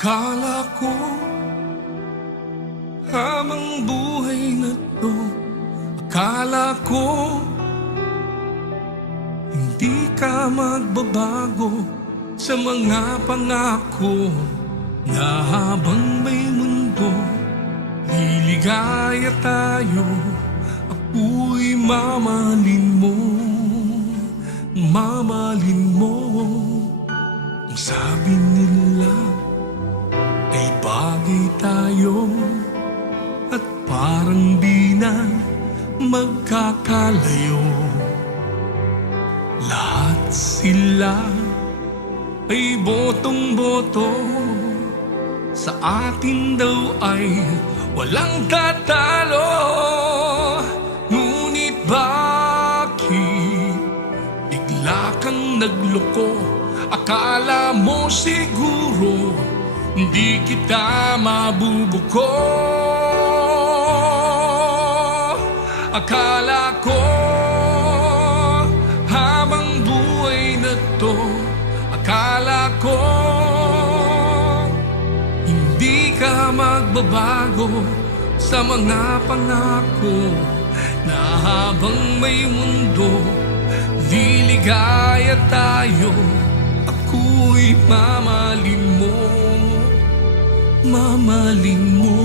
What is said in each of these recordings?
Akala ko habang buhay na to, akala ko hindi ka magbabago sa mga pangako na habang may mundo, liligaya tayo. Ako'y mamahalin mo, mamahalin mo. Ang sabi nila ay bagay tayo at parang di na magkakalayo. Lahat sila ay botong-boto, sa atin daw ay walang tatalo. Ngunit bakit bigla kang nagloko? Akala mo siguro hindi kita mabubuko. Akala ko habang buhay na to, akala ko hindi ka magbabago sa mga pangako na habang may mundo, liligaya tayo. Ako'y mamahalin mo, mamahalin mo.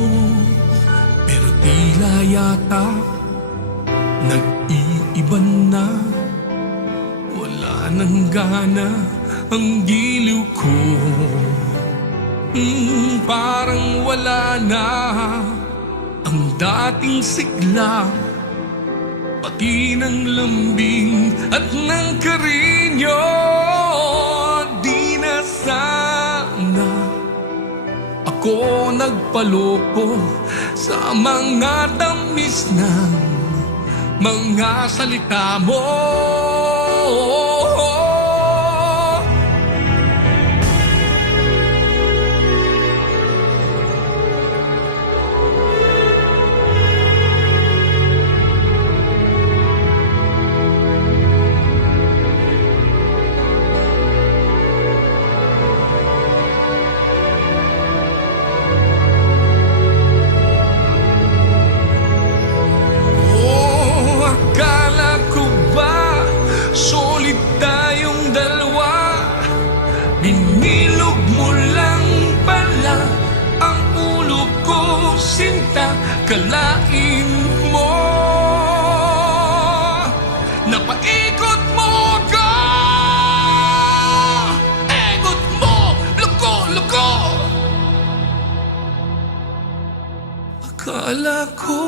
Pero tila yata nag-iiba na, wala nang gana ang giliw ko. Parang wala na ang dating sigla, pati ng lambing at ng karinyo. Di na sana ako nagpaloko sa mga tamis ng mga salita mo. Binilog mo lang pala ang ulo ko, sinta. Kalain mo, napaikot mo ka. Egot mo, loko-loko. Akala ko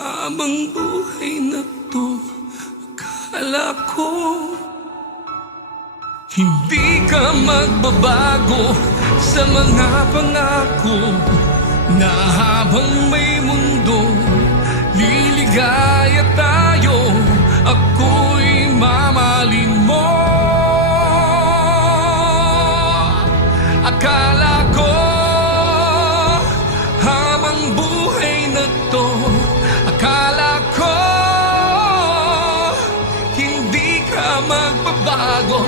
habang buhay na to, akala ko hindi ka magbabago sa mga pangako na habang may mundo, liligaya tayo. Ako'y mamahalin mo. Akala ko habang buhay na to, akala ko hindi ka magbabago.